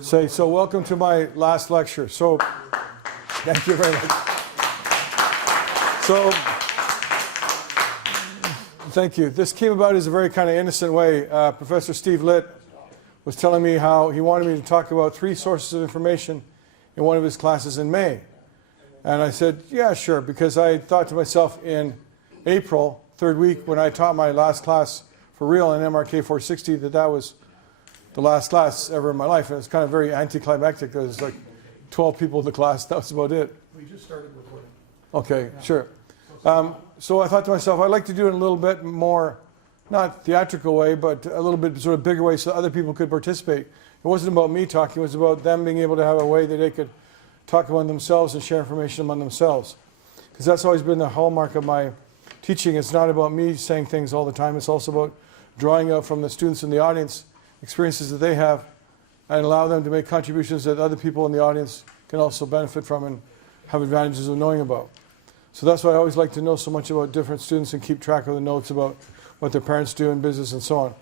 Say, so welcome to my last lecture. So, thank you very much. So, thank you. This came about as a very kind of innocent way. Professor Steve Litt was telling me how he wanted me to talk about 3 sources of information in one of his classes in May. And I said, yeah, sure, because I thought to myself in April, 3rd week, when I taught my last class for real in MRK 460, that was the last class ever in my life. And it was kind of very anticlimactic. There was like 12 people in the class. That was about it. We just started recording. Okay, yeah. Sure. So I thought to myself, I'd like to do it in a little bit more, not theatrical way, but a little bit sort of bigger way so other people could participate. It wasn't about me talking. It was about them being able to have a way that they could talk among themselves and share information among themselves. Because that's always been the hallmark of my teaching. It's not about me saying things all the time. It's also about drawing out from the students in the audience experiences that they have and allow them to make contributions that other people in the audience can also benefit from and have advantages of knowing about. So that's why I always like to know so much about different students and keep track of the notes about what their parents do in business and so on.